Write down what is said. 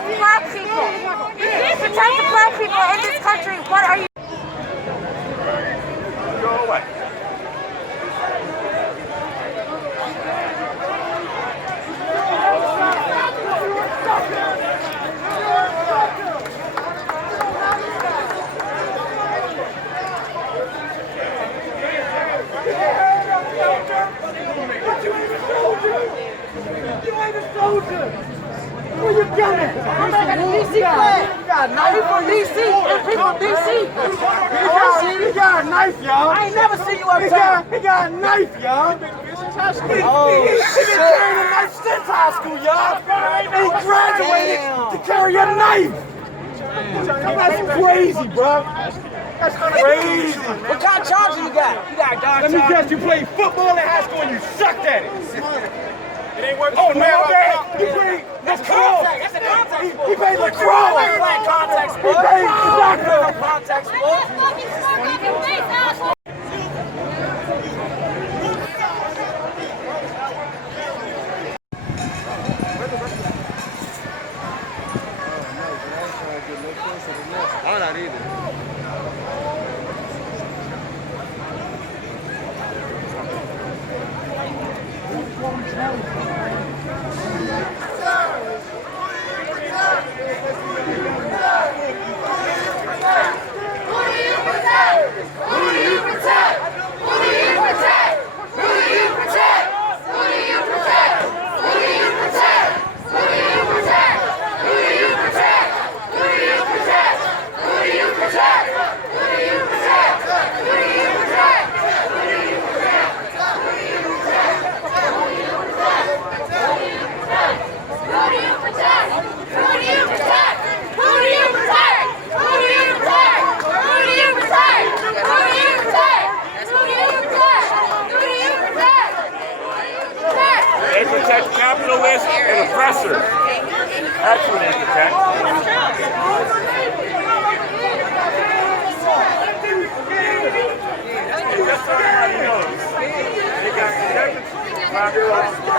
protect black people. If you protect the black people in this country, what are you? Go away. You ain't a soldier! Where you going? I'm making a DC flag! You got a knife from DC? There's people in DC! He got a knife, y'all! I ain't never seen you uptown! He got a knife, y'all! He been carrying a knife since high school, y'all! And he graduated to carry a knife! That's crazy, bro! That's crazy! What kind of charge you got? You got a dog Let me charge? guess, you played football in high school and you sucked at it! It ain't worth Oh, man, he played That's lacrosse! contact. That's a contact sport. He played lacrosse! That's like contact He sport. played soccer! No contact sport. I'm not either. They protect capitalists and oppressors. That's who they protect. Just so everybody knows, they got protected.